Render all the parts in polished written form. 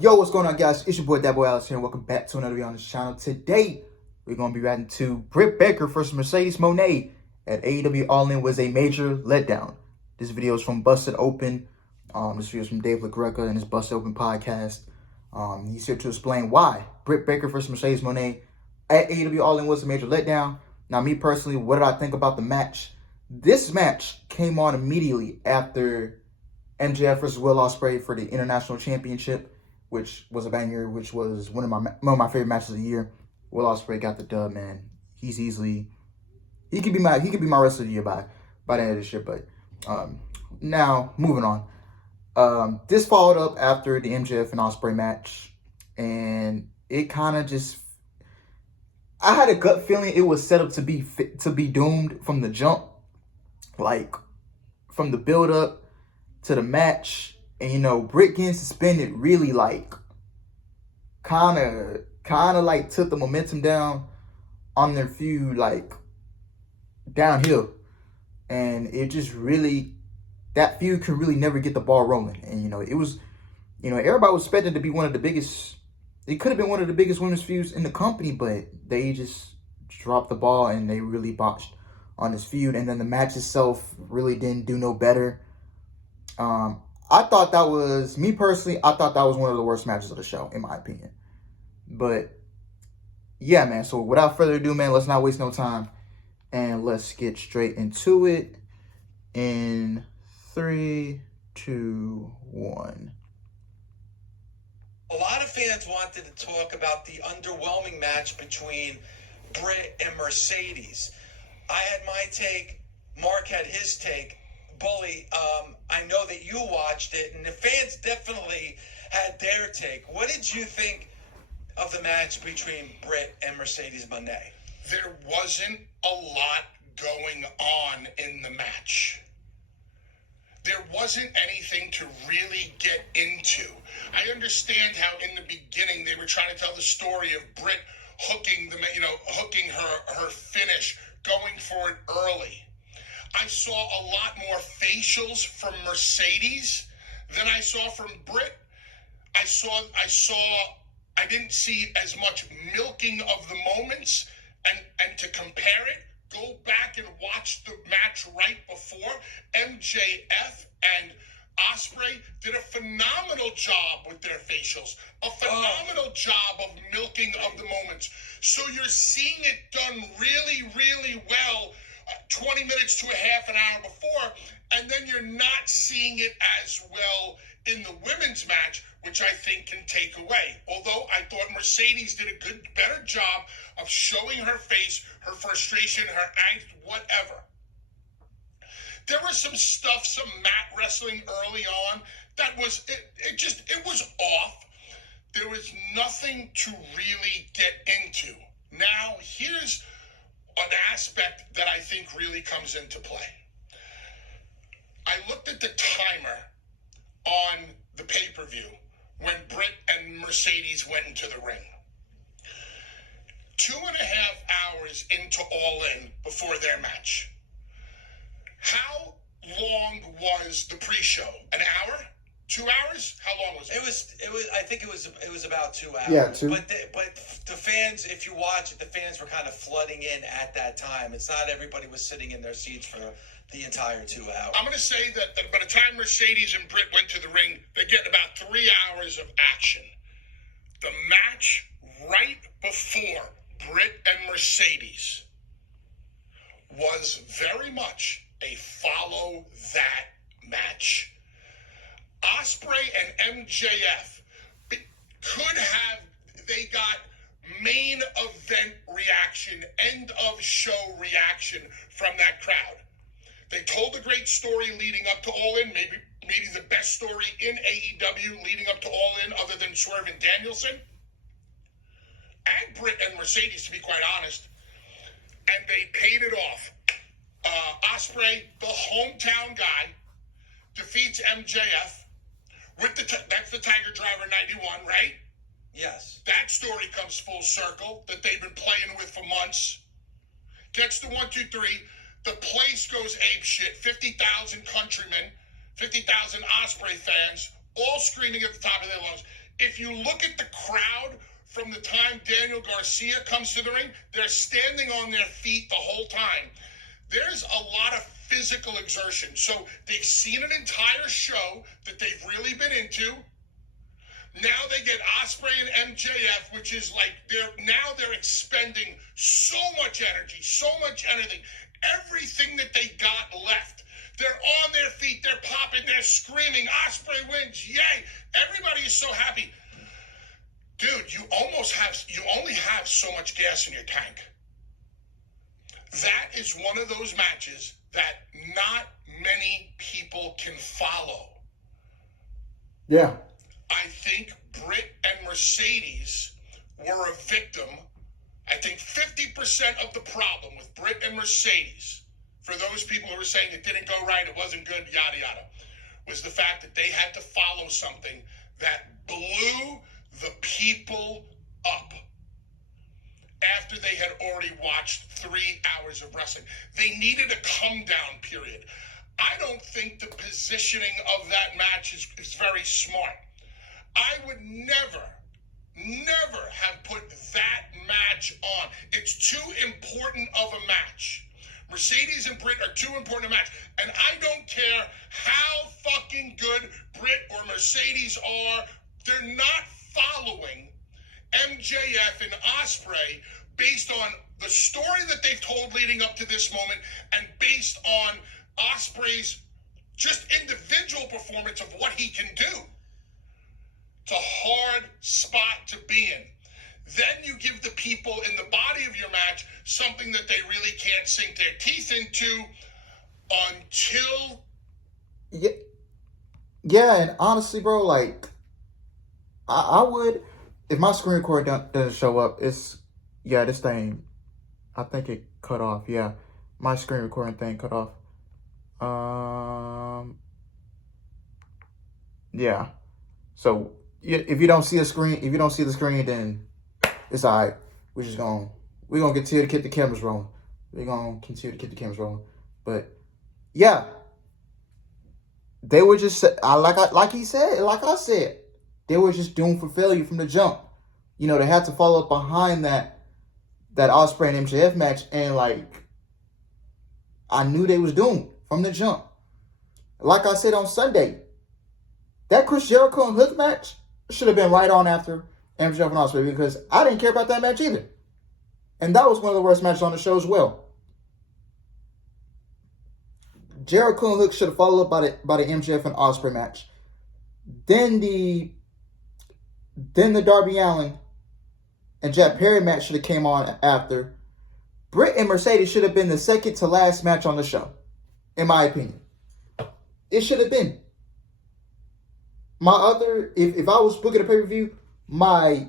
Yo, what's going on, guys? It's your boy Thatboyalex here, and welcome back to another video on this channel. Today, we're going to be reacting to Britt versus Mercedes Moné at AEW All-In was a major letdown. This video is from Busted Open. This video is from Dave LaGreca and his Busted Open podcast. He's here to explain why Britt versus Mercedes Moné at AEW All-In was a major letdown. Now, me personally, what did I think about the match? This match came on immediately after MJF versus Will Ospreay for the International Championship, which was a banger, which was one of my favorite matches of the year. Will Ospreay got the dub, man. He could be my wrestler of the year by the end of this shit. But now moving on. This followed up after the MJF and Ospreay match, and it kind of just, I had a gut feeling it was set up to be doomed from the jump, like from the build up to the match. And, you know, Britt getting suspended really, like, kind of, like, took the momentum down on their feud, like, downhill. And it just really, that feud could really never get the ball rolling. And, you know, it was, you know, everybody was expecting to be one of the biggest, it could have been one of the biggest women's feuds in the company, but they just dropped the ball and they really botched on this feud. And then the match itself really didn't do no better. I thought that was, me personally, I thought that was one of the worst matches of the show, in my opinion. But, yeah, man. So, without further ado, man, let's not waste no time. And let's get straight into it in 3, 2, 1. A lot of fans wanted to talk about the underwhelming match between Britt and Mercedes. I had my take. Mark had his take. Bully, I know that you watched it, and the fans definitely had their take. What did you think of the match between Britt and Mercedes Moné? There wasn't a lot going on in the match. There wasn't anything to really get into. I understand how in the beginning they were trying to tell the story of Britt hooking her finish, going for it early. I saw a lot more facials from Mercedes than I saw from Britt. I didn't see as much milking of the moments, and to compare it, go back and watch the match right before. MJF and Ospreay did a phenomenal job with their facials, a phenomenal job of milking of the moments. So you're seeing it done really, really well 20 minutes to a half an hour before, and then you're not seeing it as well in the women's match, which I think can take away. Although I thought Mercedes did a better job of showing her face, her frustration, her angst, whatever. There was some stuff, some mat wrestling early on that was, it was off. There was nothing to really get into. Now, here's an aspect that I think really comes into play. I looked at the timer on the pay-per-view when Britt and Mercedes went into the ring. 2.5 hours into All In before their match. How long was the pre-show? An hour? 2 hours? How long was it? It was. I think it was about 2 hours. Yeah, 2. But the fans, if you watch it, the fans were kind of flooding in at that time. It's not everybody was sitting in their seats for the entire 2 hours. I'm going to say that by the time Mercedes and Britt went to the ring, they get about 3 hours of action. The match right before Britt and Mercedes was very much a follow that match. Ospreay and MJF they got main event reaction, end of show reaction from that crowd. They told a great story leading up to All In, maybe the best story in AEW leading up to All In other than Swerve and Danielson. And Britt and Mercedes, to be quite honest. And they paid it off. Ospreay, the hometown guy, defeats MJF. That's the Tiger Driver 91, right? Yes. That story comes full circle that they've been playing with for months. Gets to 1, 2, 3. The place goes apeshit. 50,000 countrymen, 50,000 Ospreay fans, all screaming at the top of their lungs. If you look at the crowd from the time Daniel Garcia comes to the ring, they're standing on their feet the whole time. There's a lot of physical exertion. So they've seen an entire show that they've really been into. Now they get Ospreay and MJF, which is like they're expending so much energy, so much anything, everything that they got left. They're on their feet, they're popping, they're screaming, Ospreay wins, yay! Everybody is so happy. Dude, you only have so much gas in your tank. That is one of those matches that not many people can follow. Yeah. I think Britt and Mercedes were a victim. I think 50% of the problem with Britt and Mercedes, for those people who were saying it didn't go right, it wasn't good, yada, yada, was the fact that they had to follow something that blew the people up after they had already watched 3 hours of wrestling. They needed a come-down period. I don't think the positioning of that match is very smart. I would never have put that match on. It's too important of a match. Mercedes and Britt are too important a match. And I don't care how fucking good Britt or Mercedes are. They're not following MJF and Ospreay based on the story that they've told leading up to this moment and based on Ospreay's just individual performance of what he can do. It's a hard spot to be in. Then you give the people in the body of your match something that they really can't sink their teeth into until... Yeah, and honestly, bro, like, I would, if my screen record doesn't show up, this thing, I think it cut off, yeah. My screen recording thing cut off. Yeah. So, if you don't see the screen, then it's all right. We're gonna continue to keep the cameras rolling. But yeah, they were just like I said, they were just doomed for failure from the jump. You know, they had to follow up behind that Ospreay and MJF match, and like I knew they was doomed from the jump. Like I said on Sunday, that Chris Jericho and Hook match should have been right on after MJF and Ospreay, because I didn't care about that match either. And that was one of the worst matches on the show as well. Jericho and Hook should have followed up by the MJF and Ospreay match. Then the Darby Allin and Jack Perry match should have came on after. Britt and Mercedes should have been the second to last match on the show, in my opinion. It should have been. If I was booking a pay-per-view, I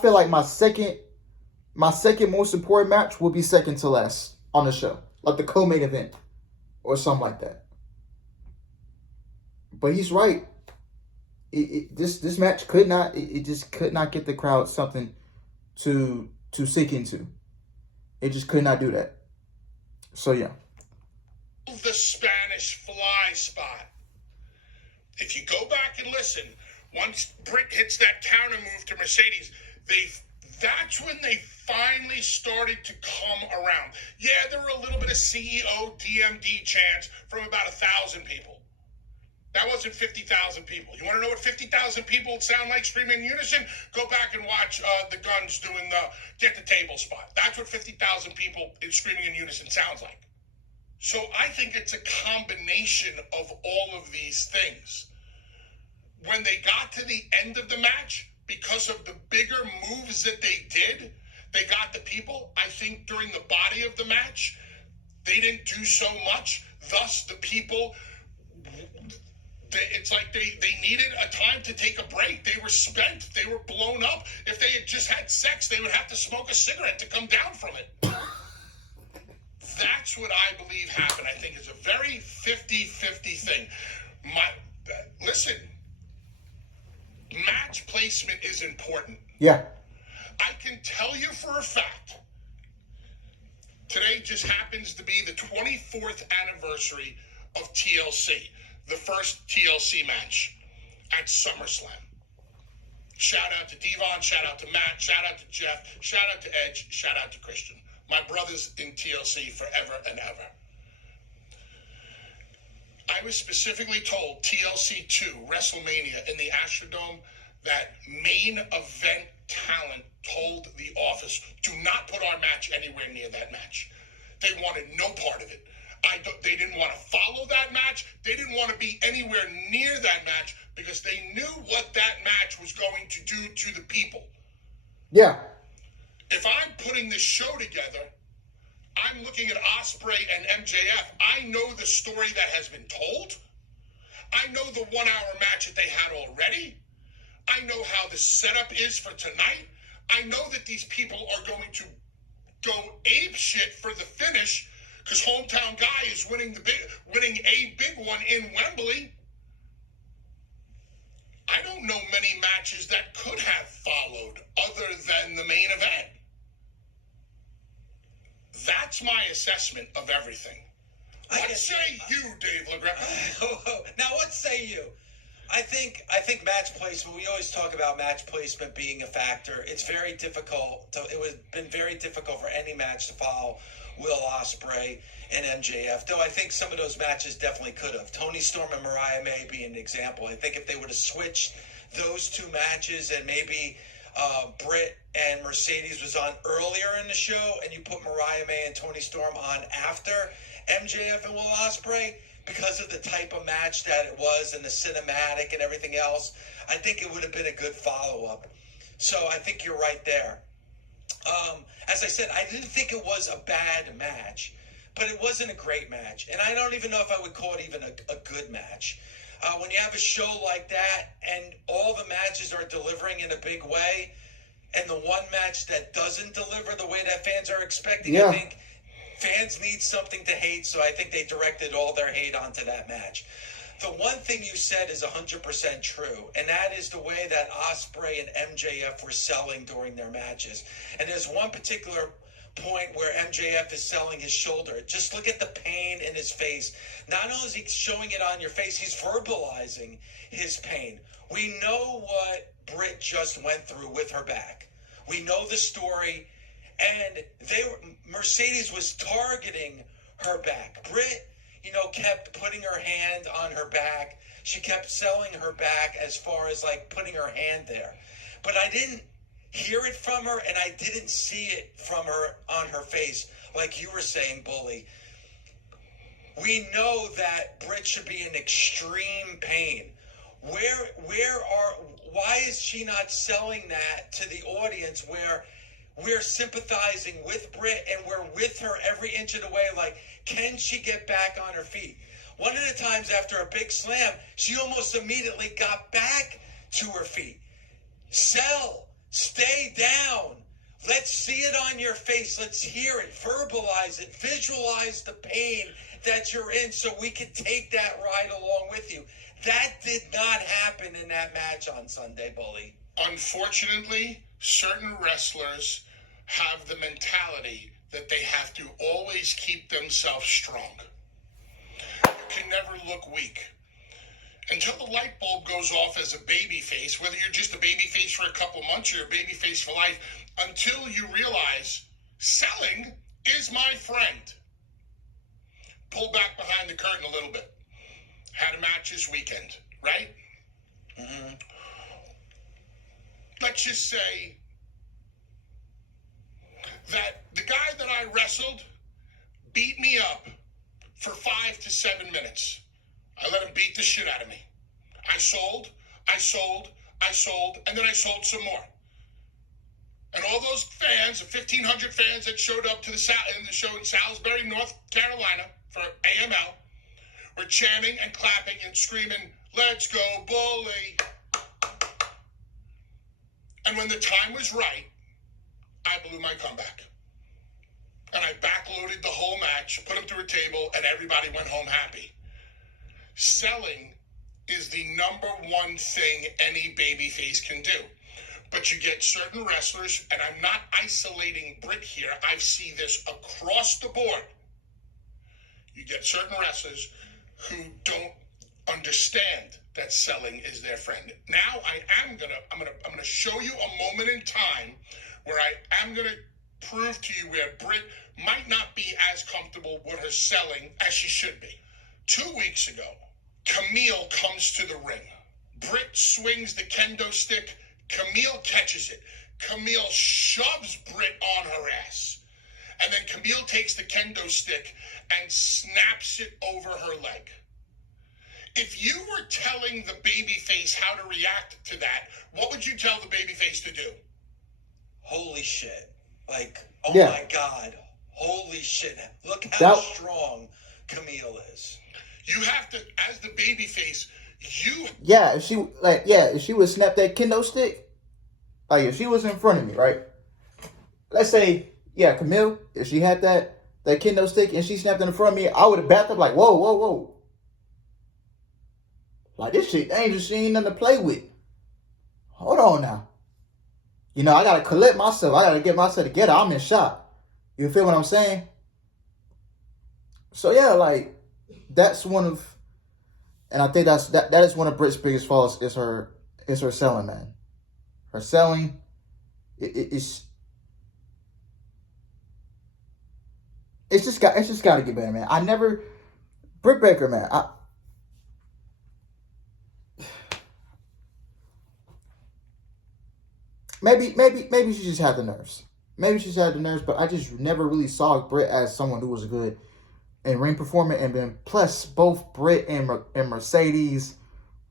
feel like my second most important match will be second to last on the show, like the co-main event or something like that. But he's right. This match could not get the crowd something to sink into. It just could not do that. So yeah. The Spanish fly spot. If you go back and listen, once Britt hits that counter move to Mercedes, that's when they finally started to come around. Yeah, there were a little bit of CEO DMD chants from about 1,000 people. That wasn't 50,000 people. You want to know what 50,000 people would sound like screaming in unison? Go back and watch the Guns doing the get the table spot. That's what 50,000 people screaming in unison sounds like. So I think it's a combination of all of these things. When they got to the end of the match, because of the bigger moves that they did, they got the people. I think during the body of the match, they didn't do so much. Thus, the people, it's like they needed a time to take a break. They were spent. They were blown up. If they had just had sex, they would have to smoke a cigarette to come down from it. That's what I believe happened. I think it's a very 50-50 thing. Listen, match placement is important. Yeah. I can tell you for a fact, today just happens to be the 24th anniversary of TLC, the first TLC match. at SummerSlam. Shout out to Devon, shout out to Matt, shout out to Jeff, shout out to Edge, shout out to Christian. My brothers in TLC forever and ever. I was specifically told TLC 2, WrestleMania in the Astrodome, that main event talent told the office, do not put our match anywhere near that match. They wanted no part of it. They didn't want to follow that match. They didn't want to be anywhere near that match because they knew what that match was going to do to the people. Yeah. If I'm putting this show together, I'm looking at Ospreay and MJF. I know the story that has been told. I know the 1 hour match that they had already. I know how the setup is for tonight. I know that these people are going to go ape shit for the finish because hometown guy is winning a big one in Wembley. I don't know many matches that could have followed other than the main event. That's my assessment of everything. What say you, Dave LaGreca? Now, what say you? I think match placement. We always talk about match placement being a factor. It's very difficult. It was been very difficult for any match to follow Will Ospreay and MJF. Though I think some of those matches definitely could have. Tony Storm and Mariah May be an example. I think if they would have switched those two matches and maybe Britt and Mercedes was on earlier in the show, and you put Mariah May and Tony Storm on after MJF and Will Ospreay, because of the type of match that it was and the cinematic and everything else, I think it would have been a good follow-up. So I think you're right there. As I said, I didn't think it was a bad match, but it wasn't a great match. And I don't even know if I would call it even a good match. When you have a show like that and all the matches are delivering in a big way, and the one match that doesn't deliver the way that fans are expecting, I think fans need something to hate, so I think they directed all their hate onto that match. The one thing you said is 100% true, and that is the way that Ospreay and MJF were selling during their matches. And there's one particular point where MJF is selling his shoulder. Just look at the pain in his face. Not only is he showing it on your face, he's verbalizing his pain. We know what Britt just went through with her back. We know the story, and Mercedes was targeting her back. Britt, kept putting her hand on her back. She kept selling her back as far as like putting her hand there. But I didn't hear it from her, and I didn't see it from her on her face, like you were saying, Bully. We know that Britt should be in extreme pain. Why is she not selling that to the audience where we're sympathizing with Britt and we're with her every inch of the way? Like, can she get back on her feet? One of the times after a big slam, she almost immediately got back to her feet. Sell. Stay down. Let's see it on your face. Let's hear it. Verbalize it. Visualize the pain that you're in so we can take that ride along with you. That did not happen in that match on Sunday, Bully. Unfortunately, certain wrestlers have the mentality that they have to always keep themselves strong. You can never look weak. Until the light bulb goes off as a baby face, whether you're just a baby face for a couple months or a baby face for life, until you realize selling is my friend. Pull back behind the curtain a little bit. Had a match this weekend, right? Mm-hmm. Let's just say that the guy that I wrestled beat me up for 5 to 7 minutes. I let him beat the shit out of me. I sold, and then I sold some more. And all those fans, the 1,500 fans that showed up to the show in Salisbury, North Carolina for AML, were chanting and clapping and screaming, "Let's go, Bully." And when the time was right, I blew my comeback. And I backloaded the whole match, put them through a table, and everybody went home happy. Selling is the number one thing any babyface can do. But you get certain wrestlers, and I'm not isolating Britt here. I see this across the board. You get certain wrestlers who don't understand that selling is their friend. Now I'm gonna show you a moment in time where I am gonna prove to you where Britt might not be as comfortable with her selling as she should be. 2 weeks ago, Camille comes to the ring. Britt swings the kendo stick. Camille catches it. Camille shoves Britt on her ass. And then Camille takes the kendo stick and snaps it over her leg. If you were telling the babyface how to react to that, what would you tell the babyface to do? Holy shit. Like, oh Yeah. my God. Holy shit. Look how strong Camille is. You have to, as the babyface, Yeah, if she would snap that kendo stick, like if she was in front of me, right? Let's say, yeah, Camille, if she had that kendo stick and she snapped in front of me, I would have backed up like, whoa, whoa, whoa. Like, this shit dangerous. She ain't nothing to play with. Hold on now. You know, I got to collect myself. I got to get myself together. I'm in shock. You feel what I'm saying? So, yeah, like, that's one of, and I think that is one of Britt's biggest faults is her selling, man. Her selling, it's just got to get better, man. Britt Baker, man. Maybe she just had the nerves. Maybe she's had the nerves, but I just never really saw Britt as someone who was good in ring performer. And then plus both Britt and Mercedes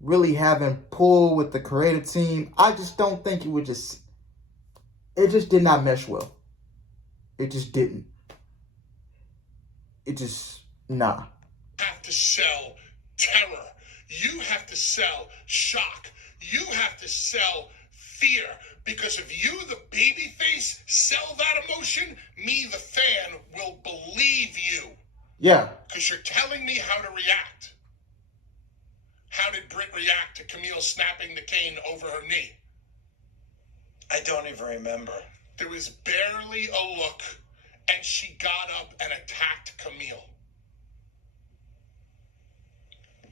really having pull with the creative team. I just don't think it just did not mesh well. It just didn't. Nah. You have to sell terror. You have to sell shock. You have to sell fear. Because if you, the babyface, sell that emotion, me, the fan, will believe you. Yeah. Because you're telling me how to react. How did Britt react to Camille snapping the cane over her knee? I don't even remember. There was barely a look, and she got up and attacked Camille.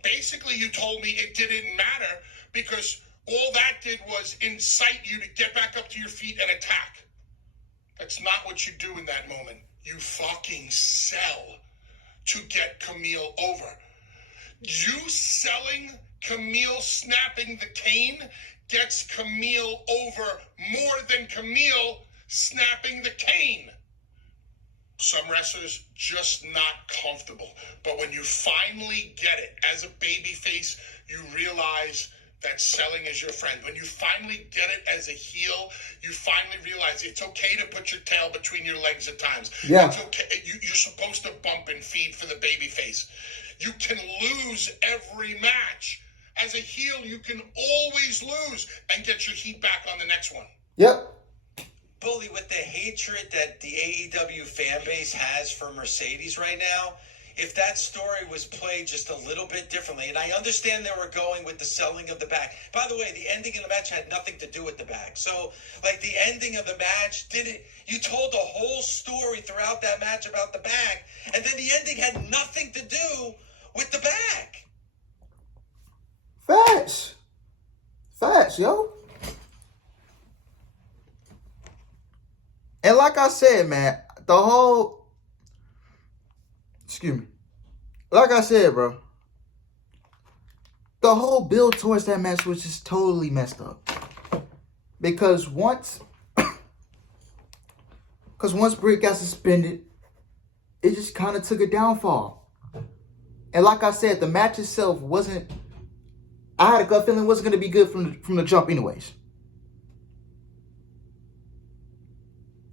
Basically, you told me it didn't matter because all that did was incite you to get back up to your feet and attack. That's not what you do in that moment. You fucking sell to get Camille over. You selling Camille snapping the cane gets Camille over more than Camille snapping the cane. Some wrestlers just not comfortable. But when you finally get it, as a babyface, you realize that selling is your friend. When you finally get it as a heel, you finally realize it's okay to put your tail between your legs at times. Yeah. It's okay. You're supposed to bump and feed for the babyface. You can lose every match. As a heel, you can always lose and get your heat back on the next one. Yep. Bully, with the hatred that the AEW fan base has for Mercedes right now, if that story was played just a little bit differently, and I understand they were going with the selling of the back. By the way, the ending of the match had nothing to do with the back. So, like, the ending of the match, you told the whole story throughout that match about the back, and then the ending had nothing to do with the back. Facts, yo. And like I said, man, like I said, bro, the whole build towards that match was just totally messed up. Because once Britt got suspended, it just kind of took a downfall. And like I said, the match itself I had a gut feeling it wasn't going to be good from the jump anyways.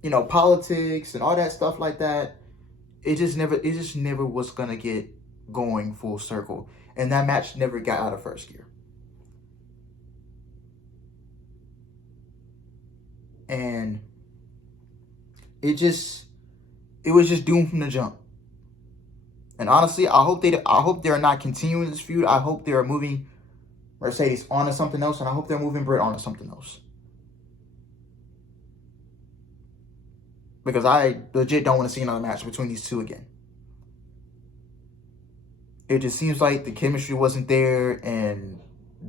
You know, politics and all that stuff like that. It just never was going to get going full circle. And that match never got out of first gear. And it was just doomed from the jump. And honestly, I hope they're not continuing this feud. I hope they're moving Mercedes on to something else, and I hope they're moving Britt on to something else. Because I legit don't want to see another match between these two again. it just seems like the chemistry wasn't there and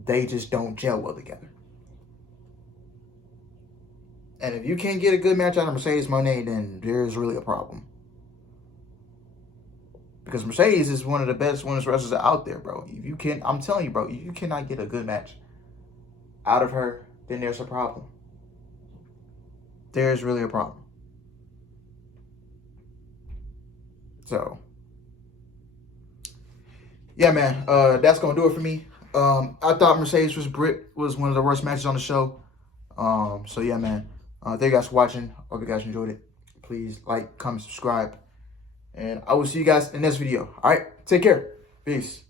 they just don't gel well together. And if you can't get a good match out of Mercedes Moné, then there's really a problem. Because Mercedes is one of the best women's wrestlers out there, bro. If you can, I'm telling you, bro, if you cannot get a good match out of her, then there's a problem. There's really a problem. So, yeah, man, that's gonna do it for me. I thought Mercedes vs. Britt was one of the worst matches on the show. So yeah, man. Thank you guys for watching. Hope you guys enjoyed it. Please like, comment, subscribe. And I will see you guys in the next video. All right, take care. Peace.